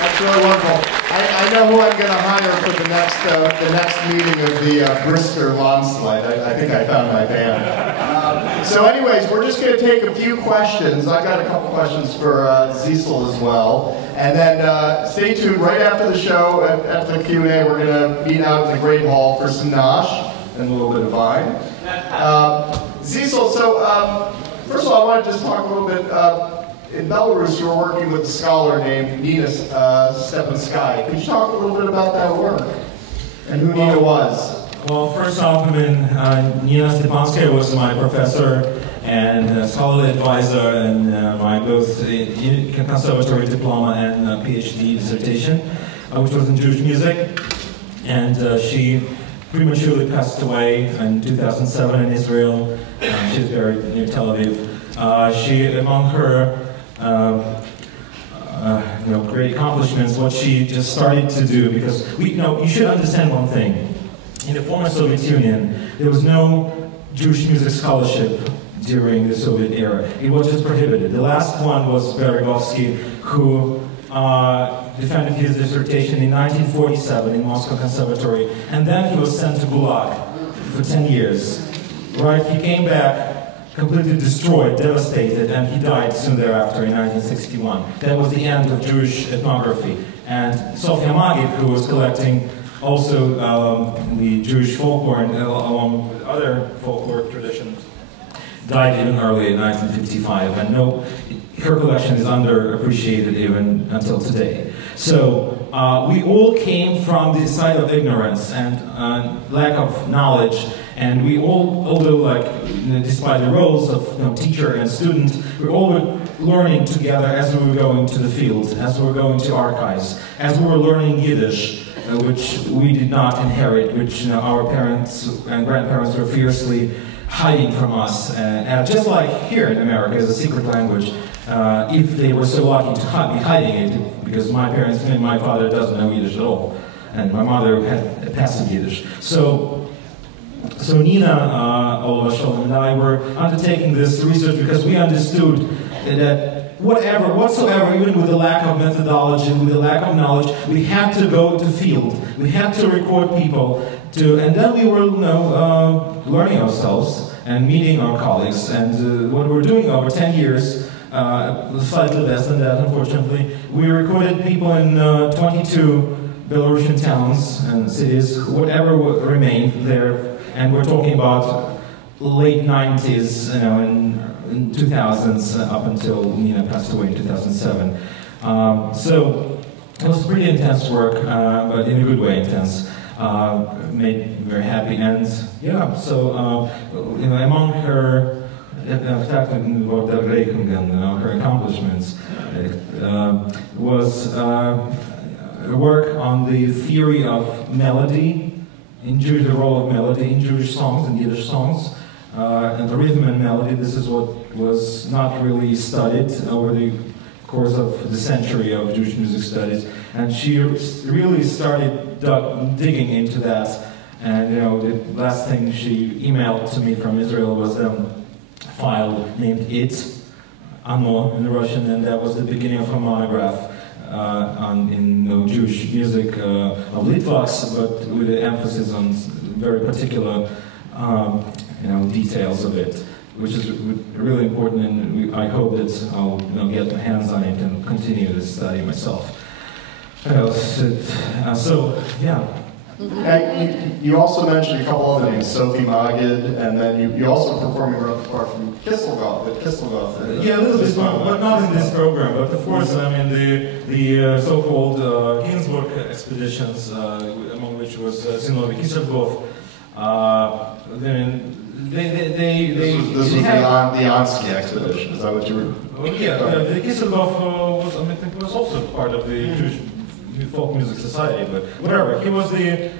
That's really wonderful. I know who I'm going to hire for the next meeting of the Brister Landslide. I think I found my band. So anyways, we're just going to take a few questions. I've got a couple questions for Zisl as well. And then stay tuned. Right after the show, after the Q&A, we're going to meet out in the Great Hall for some nosh and a little bit of wine. Zisl, so first of all, I want to just talk a little bit. In Belarus, you were working with a scholar named Nina Stepanskaya. Could you talk a little bit about that work and who Nina was? Well, first off, Nina Stepanskaya was my professor and scholarly advisor and my both conservatory diploma and PhD dissertation, which was in Jewish music. And she prematurely passed away in 2007 in Israel. She's buried near Tel Aviv. She, among her great accomplishments, what she just started to do, because you should understand one thing. In the former Soviet Union, there was no Jewish music scholarship during the Soviet era. It was just prohibited. The last one was Berezovsky, who defended his dissertation in 1947 in Moscow Conservatory, and then he was sent to Gulag for 10 years. Right? He came back completely destroyed, devastated, and he died soon thereafter in 1961. That was the end of Jewish ethnography. And Sofia Magid, who was collecting also the Jewish folklore and along with other folklore traditions, died even early in 1955. And her collection is underappreciated even until today. So we all came from this side of ignorance and lack of knowledge. And we all, although despite the roles of teacher and student, we're all learning together as we were going to the field, as we were going to archives, as we were learning Yiddish, which we did not inherit, which our parents and grandparents were fiercely hiding from us. And just like here in America, as a secret language, if they were so lucky to be hiding it, because my parents and my father doesn't know Yiddish at all, and my mother had passive Yiddish. So Nina Olashol and I were undertaking this research because we understood that whatsoever, even with the lack of methodology, with the lack of knowledge, we had to go to field. We had to record people, and then we were learning ourselves and meeting our colleagues. And what we're doing over 10 years, slightly less than that, unfortunately, we recorded people in 22 Belarusian towns and cities, whatever remained there. And we're talking about late 90s, in 2000s, up until Nina passed away in 2007. So it was pretty intense work, but in a good way intense. Made me very happy, and yeah. So among her, her accomplishments was work on the theory of melody. The role of melody in Jewish songs and Yiddish songs, and the rhythm and melody. This is what was not really studied over the course of the century of Jewish music studies, and she really started digging into that. And the last thing she emailed to me from Israel was a file named "It," Ano in Russian, and that was the beginning of her monograph. In Jewish music of Litvakus, but with the emphasis on very particular details of it, which is really important, and I hope that I'll get my hands on it and continue this study myself. So, yeah. You also mentioned a couple other names, Sophie Magid, and then you also performing apart from Kisselgoth, but Kisselgoth. Yeah, a little bit, but not in this program. But of course, I mean the so-called Innsbruck expeditions, among which was Zinovy Kisselgoth. This was the Ansky expedition. Is that what you were? Oh, yeah, the Kisselgoth was also part of the Jewish Folk Music Society, but whatever. He was the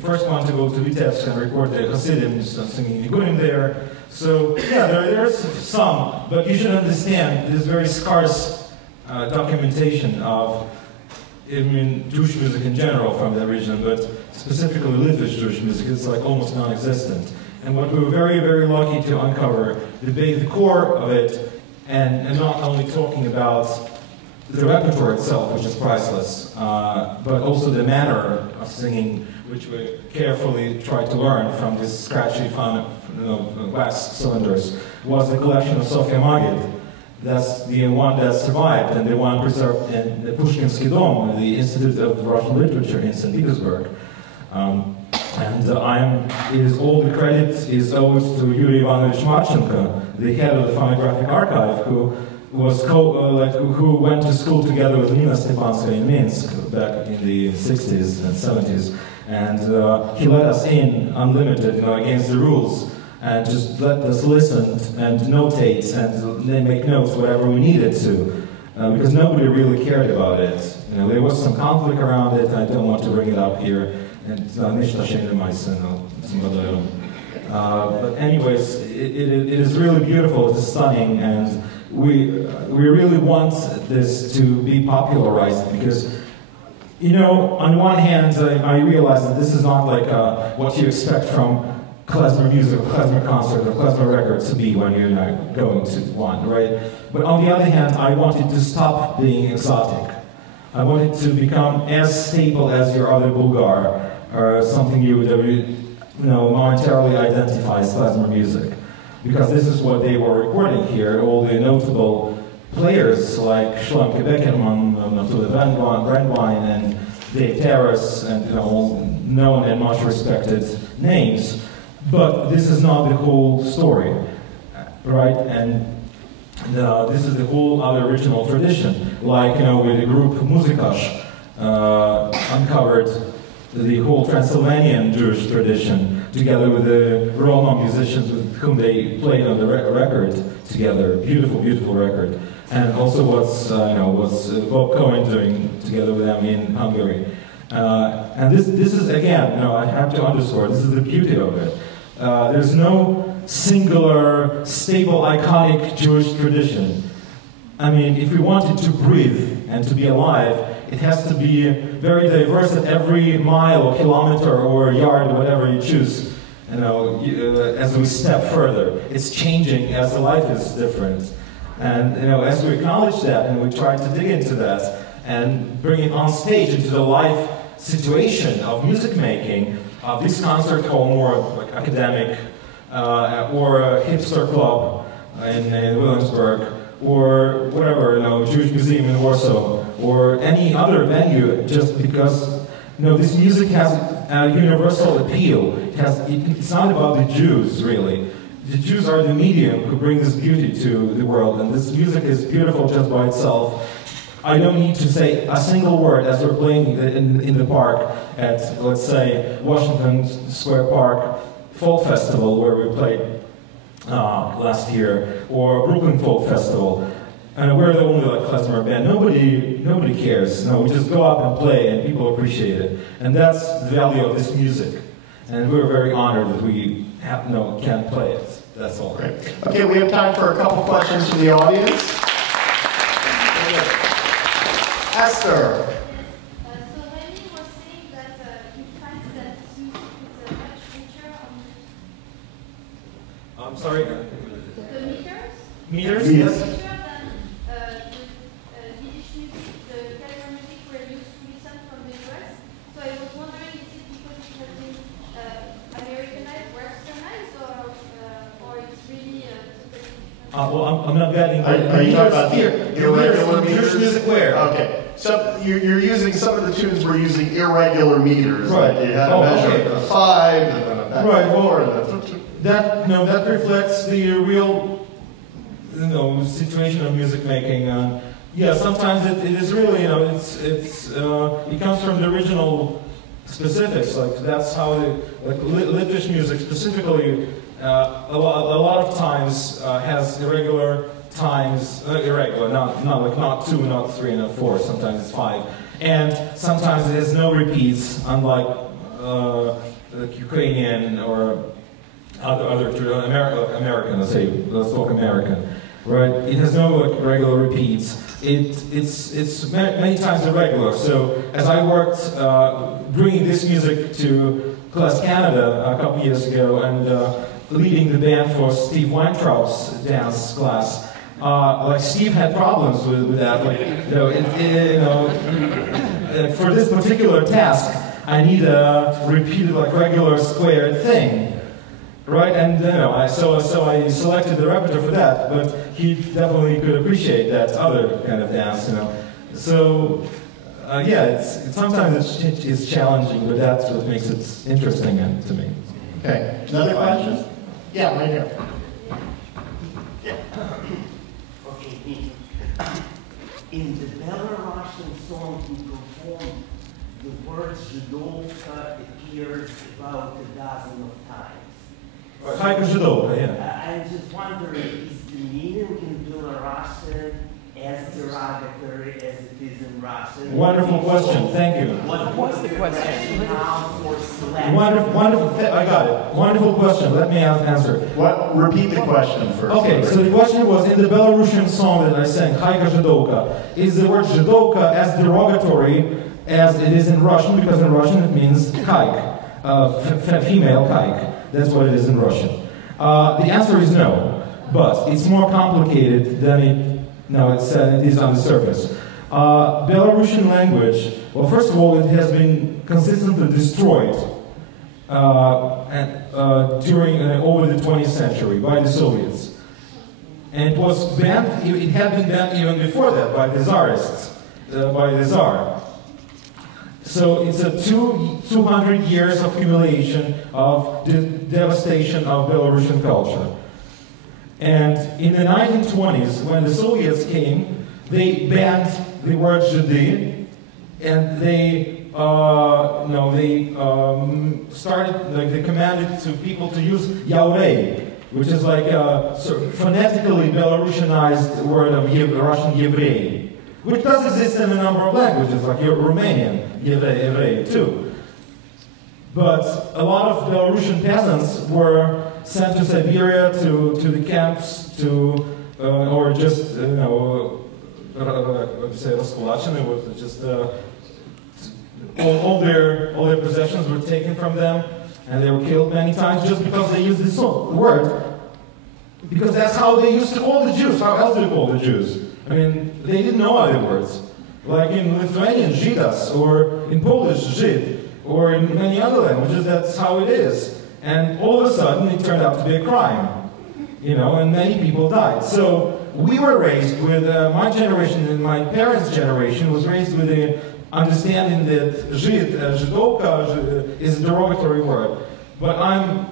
first one to go to Vitebsk and record the Hasidim singing Nigunim there. So yeah, there's some, but you should understand there's very scarce documentation of Jewish music in general from that region, but specifically Litvish Jewish music is almost non-existent. And what we were very, very lucky to uncover, the core of it, and not only talking about the repertoire itself, which is priceless, but also the manner of singing, which we carefully tried to learn from these scratchy wax cylinders, was the collection of Sofia Magid. That's the one that survived and the one preserved in the Pushkinsky Dom, the Institute of Russian Literature in St. Petersburg. All the credit is owed to Yuri Ivanovich Marchenko, the head of the phonographic archive, who went to school together with Nina Stepanskaya in Minsk back in the 60s and 70s. And he let us in unlimited, against the rules, and just let us listen and notate and then make notes whatever we needed to, because nobody really cared about it. There was some conflict around it, and I don't want to bring it up here. But anyways, it is really beautiful, it's stunning, and we really want this to be popularized, because on one hand, I realize that this is not like what you expect from klezmer music, or klezmer concert, or klezmer record to be when you're going to one, right? But on the other hand, I wanted to stop being exotic. I wanted to become as stable as your other Bulgar, or something you would momentarily identify as klezmer music. Because this is what they were recording here, all the notable players like Shlomo Beckerman, Natula Brandwein, and Dave Terrace, and all known and much respected names. But this is not the whole story, right? And this is the whole other original tradition. Like, with the group Muzikash uncovered the whole Transylvanian Jewish tradition, together with the Roma musicians with whom they played on the record together. Beautiful, beautiful record. And also what's Bob Cohen doing together with them in Hungary. And this is, again, I have to underscore, this is the beauty of it. There's no singular, stable, iconic Jewish tradition. I mean, if we want it to breathe and to be alive, it has to be very diverse at every mile or kilometer or yard, or whatever you choose. As we step further, it's changing as the life is different. And as we acknowledge that and we try to dig into that and bring it on stage into the life situation of music making, this concert hall more like academic, or a hipster club in Williamsburg, or whatever, Jewish Museum in Warsaw, or any other venue, just because this music has a universal appeal. It's not about the Jews, really. The Jews are the medium who bring this beauty to the world, and this music is beautiful just by itself. I don't need to say a single word as we're playing in the park at, let's say, Washington Square Park Folk Festival, where we played last year, or Brooklyn Folk Festival. And we're the only klezmer band. Nobody cares. No, we just go up and play, and people appreciate it. And that's the value of this music. And we're very honored that we can play it. That's all. Great. Okay, we have time for a couple questions from the audience. Esther. So Lenny was saying that he finds that music is much richer on I'm sorry? the meters. Meters? Yes. Richer than Yiddish music, the klezmer music we're used to listen from the US. So I was wondering, is it because it has been Americanized, Westernized, or it's really well, I'm not getting. Are you talking about the irregular meters? Jewish music where? Okay. So you're using some of the tunes. We're using irregular meters. Right. Like you had a measure of 5, and then a right. 4, Well, that reflects the real, situation of music making. Yeah, sometimes it is really, it comes from the original specifics. Like that's how Litvish music specifically. A lot of times has irregular times, not 2, not 3, not 4, sometimes it's 5. And sometimes it has no repeats, unlike like Ukrainian or other American, let's talk American, right? It has no regular repeats. It's many times irregular. So as I worked bringing this music to Class Canada a couple years ago and leading the band for Steve Weintraub's dance class, Like Steve had problems with that. Like, for this particular task, I need a repeated, like regular squared thing, right? And so I selected the repetitor for that, but he definitely could appreciate that other kind of dance, So yeah, sometimes it's challenging, but that's what makes it interesting to me. Okay, another question? Yeah, right here. Okay. In the Belarusian song you performed, the word Zhidovka appears about a dozen of times. Хайка Жидовка, yeah. I'm just wondering, is the meaning in Belarusian as derogatory as it is in Russian? Wonderful question, thank you. What's the question? Wonderful, I got it. Wonderful question, let me answer. Repeat the question first. Okay, so the question was, in the Belarusian song that I sang, Хайка Жидовка, is the word Жидовка as derogatory as it is in Russian, because in Russian it means kaik, female kaik. That's what it is in Russian. The answer is no, but it's more complicated than it is on the surface. Belarusian language, well, first of all, it has been consistently destroyed over the 20th century by the Soviets. And it was banned, it had been banned even before that by the Tsarists, by the Tsar. So it's a 200 years of humiliation, of devastation of Belarusian culture. And in the 1920s, when the Soviets came, they banned the word Zhidi, and they they commanded to people to use yaurei, which is like a sort of phonetically Belarusianized word of Russian Yevrei, which does exist in a number of languages, like Romanian Yevrei too. But a lot of Belarusian peasants were sent to Siberia, to the camps, or just, раскулачены, was just all their possessions were taken from them, and they were killed many times just because they used this word. Because that's how they used to call the Jews. How else do they call the Jews? I mean, they didn't know other words. Like in Lithuanian, Žydas, or in Polish, Žyd, or in many other languages, that's how it is. And all of a sudden, it turned out to be a crime. And many people died. So we were raised with, my generation and my parents' generation was raised with the understanding that Žyd, Židovka, is a derogatory word. But I'm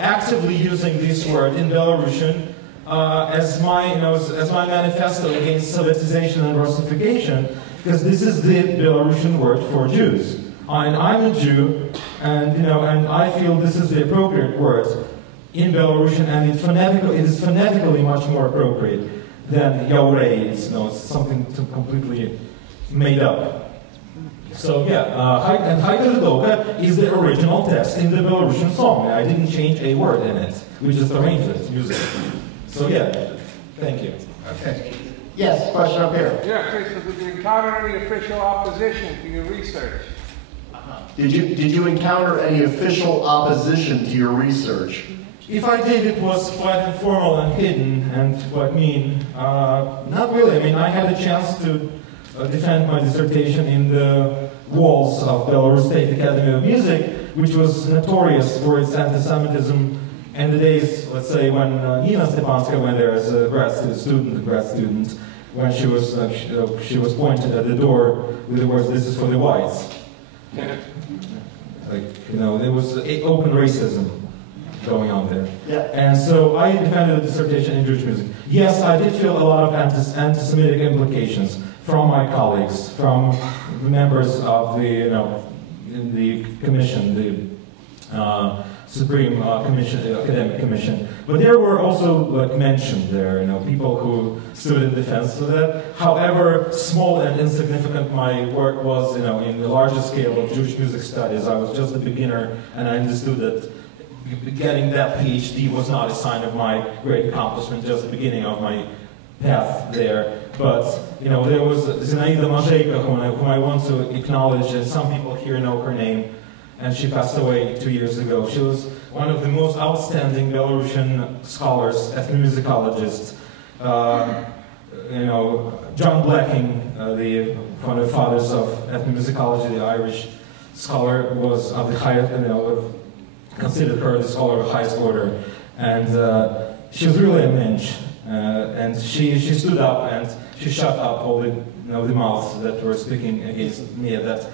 actively using this word in Belarusian as my manifesto against Sovietization and Russification, because this is the Belarusian word for Jews. And I'm a Jew, and I feel this is the appropriate word in Belarusian, and it is phonetically much more appropriate than yaurei. It's something completely made up. So yeah, and Хайка Жидовка is the original text in the Belarusian song. I didn't change a word in it. We just arranged it musically. So yeah, thank you. Okay. Yes, question up here. Yeah, okay, so did you encounter any official opposition to your research? Did you encounter any official opposition to your research? If I did, it was quite informal and hidden and quite mean. Not really. I mean, I had a chance to defend my dissertation in the walls of Belarus State Academy of Music, which was notorious for its anti-Semitism in the days, let's say, when Nina Stepanska went there as a grad student, when she was pointed at the door with the words, "This is for the whites." There was open racism going on there. Yeah. And so I defended a dissertation in Jewish music. Yes, I did feel a lot of anti-Semitic implications from my colleagues, from members of the, the commission, the Supreme Commission, the Academic Commission. But there were also mentioned there, people who stood in defense of that. However small and insignificant my work was, in the larger scale of Jewish music studies, I was just a beginner, and I understood that getting that PhD was not a sign of my great accomplishment, just the beginning of my path there. But, there was Zinaida Mazejka, whom I want to acknowledge, and some people here know her name, and she passed away 2 years ago. She was one of the most outstanding Belarusian scholars, ethnomusicologists, You know, John Blacking, one of the fathers of ethnomusicology, the Irish scholar, was of the highest, you know, considered her the scholar of the highest order, and she was really a mensch. And she stood up and she shut up all the, you know, the mouths that were speaking against me at that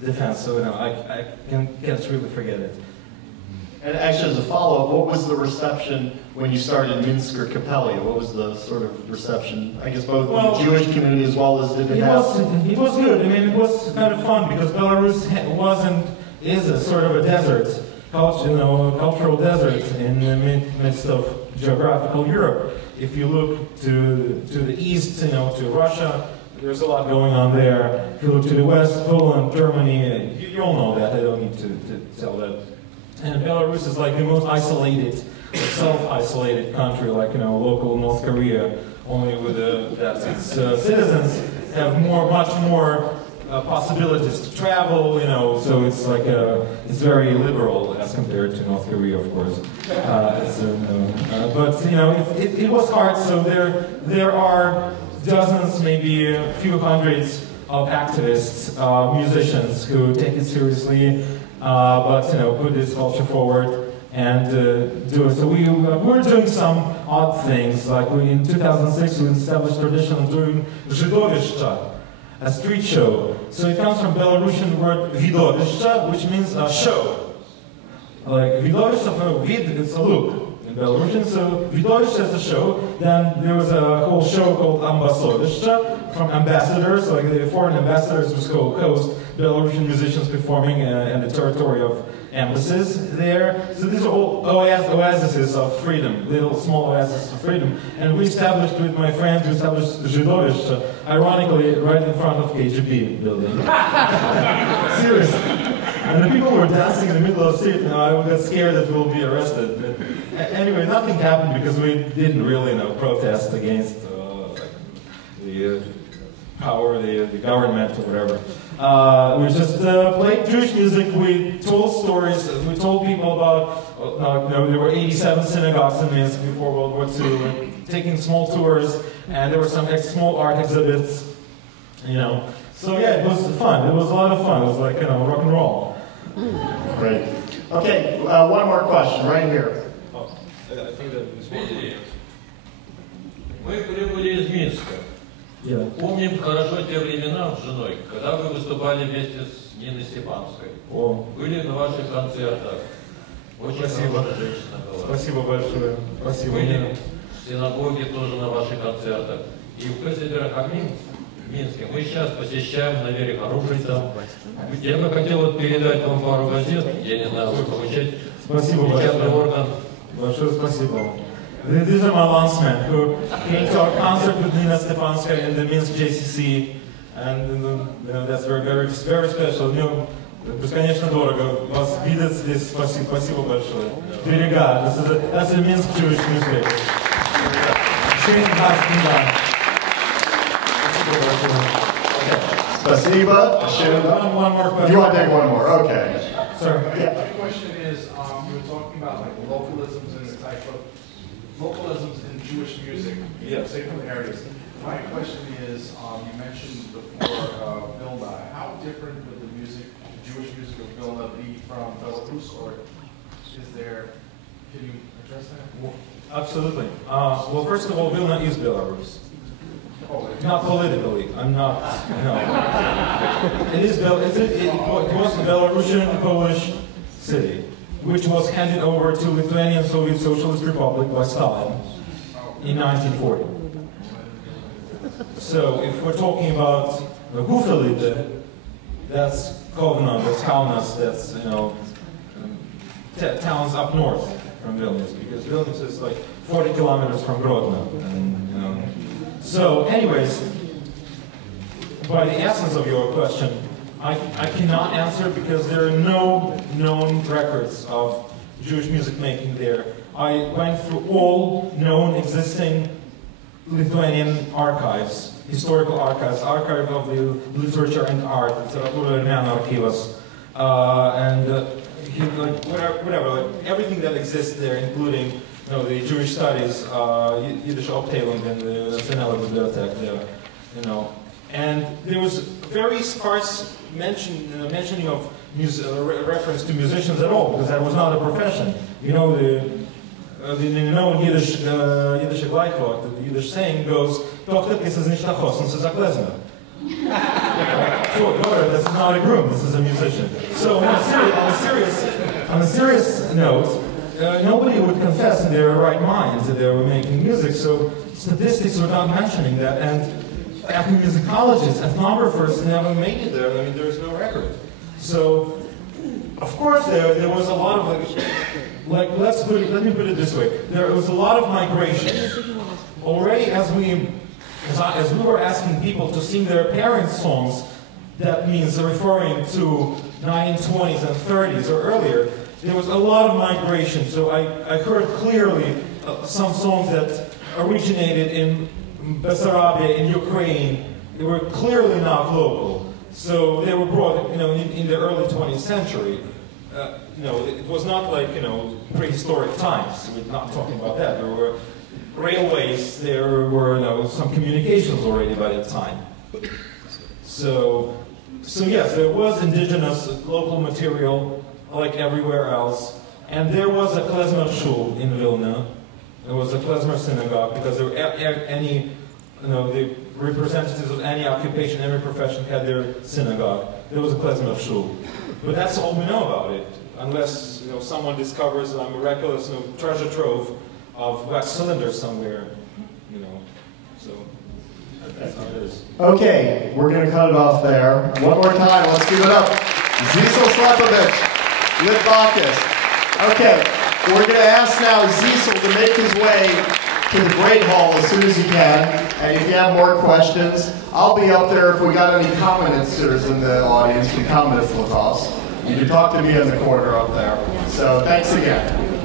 defense. So, you know, I can't really forget it. And actually, as a follow-up, what was the reception when you started Minsker Kapelli? What was the sort of reception, I guess, both in the Jewish community as well as did it have? It was good. I mean, it was kind of fun because Belarus is a sort of a desert, cultural desert in the midst of geographical Europe. If you look to the east, you know, to Russia, there's a lot going on there. If you look to the west, Poland, Germany, you all know that. I don't need to tell that. And Belarus is like the most isolated, self-isolated country, like, you know, local North Korea, only with that its citizens have much more possibilities to travel, you know, so it's like it's very liberal as compared to North Korea, of course. But you know, it was hard. So there are dozens, maybe a few hundreds of activists, musicians who take it seriously, but you know, put this culture forward and do it. So we were doing some odd things, like in 2006 we established tradition of doing Żydowiszcza, a street show. So it comes from Belarusian word widowiszcza, which means a show. Like widowiszcza, vid, it's a look in Belarusian, so widowiszcza is a show. Then there was a whole show called ambasowiszcza, from ambassadors, like the foreign ambassadors who host Belarusian musicians performing in the territory of embassies there. So these are all oases of freedom, little small oases of freedom. And we established with my friends, Żydowiszcza, ironically, right in front of KGB building. Seriously. And the people were dancing in the middle of the street, and I got scared that we'll be arrested. But anyway, nothing happened because we didn't really, you know, protest against the power, the government, or whatever. We just played Jewish music. We told stories. We told people about. There were 87 synagogues in Minsk before World War II. We were taking small tours, and there were some small art exhibits. You know, so yeah, it was fun. It was a lot of fun. It was like, you know, rock and roll. Great. Okay, one more question right here. I think that this one. Мы прибыли из Минска. Помним хорошо те времена с женой, когда вы выступали вместе с Ниной Степанской. Были на ваших концертах. Очень хорошая женщина была. Спасибо большое. Спасибо. Были в синагоге тоже на ваших концертах. И в Касидерах в Минске мы сейчас посещаем, наверное, хороший там. Я бы хотел передать вам пару газет, я не знаю, вы получаете. Спасибо большое. Большое спасибо. These are my landsmen who came to our concert with Nina Stepanskaya in the Minsk JCC, and you know, that's very special. You бесконечно дорого вас видеть здесь. Спасибо большое. Берега. That's a Minsk Jewish newspaper. Spasibo. One more question. You want to take one more? Okay. Sir. Yeah. My question is, you were talking about like localisms and the type of localisms in Jewish music, say from areas. My question is, you mentioned before Vilna. How different would the Jewish music of Vilna be from Belarus, or is there? Can you address that? Absolutely. Well, first of all, Vilna is Belarus. Oh, not politically. I'm not. No. It is. It was a Belarusian Polish city, which was handed over to Lithuanian Soviet Socialist Republic by Stalin in 1940. So if we're talking about Hufalite, that's Kovno, that's Kaunas, that's, you know, towns up north from Vilnius, because Vilnius is like 40 kilometers from Grodno. And, you know. So anyways, by the essence of your question, I cannot answer because there are no known records of Jewish music making there. I went through all known existing Lithuanian archives, historical archives, archive of the literature and art, Literatūra ir Meno archyvas, and whatever, like everything that exists there, including no, the Jewish studies, Yiddish Abteilung in the Nationale Bibliothek there, you know. And there was very sparse mentioning of reference to musicians at all, because that was not a profession. You know, the known Yiddish Gleichwort, the Yiddish saying goes, "Tochter ist es nicht nach Hosen, es ist a klezmer." Daughter, this is not a groom, this is a musician. So on a serious note, nobody would confess in their right minds that they were making music, so statistics were not mentioning that, and ethnomusicologists, ethnographers never made it there. I mean, there's no record. So, of course, there was a lot of, let me put it this way. There was a lot of migration. Already as we were asking people to sing their parents' songs, that means referring to 1920s and 30s or earlier, there was a lot of migration. So I heard clearly some songs that originated in Bessarabia, in Ukraine. They were clearly not local. So they were brought, you know, in the early 20th century. You know, it was not like, you know, prehistoric times. We're not talking about that. There were railways, there were, you know, some communications already by that time. So yes, there was indigenous local material like everywhere else. And there was a klezmer shul in Vilna. There was a klezmer synagogue because there were any, you know, the representatives of any occupation, every profession had their synagogue. There was a klezmer shul. But that's all we know about it, unless, you know, someone discovers a miraculous, you know, treasure trove of wax cylinders somewhere, you know. So that's how it is. Okay, we're going to cut it off there. One more time, let's give it up. Zisl Slepovitch, Litvakus. Okay, we're going to ask now Zisl to make his way to the Great Hall as soon as he can. And if you have more questions, I'll be up there if we got any commenters in the audience from comment Flipovs. You can talk to me in the corner up there. So thanks again.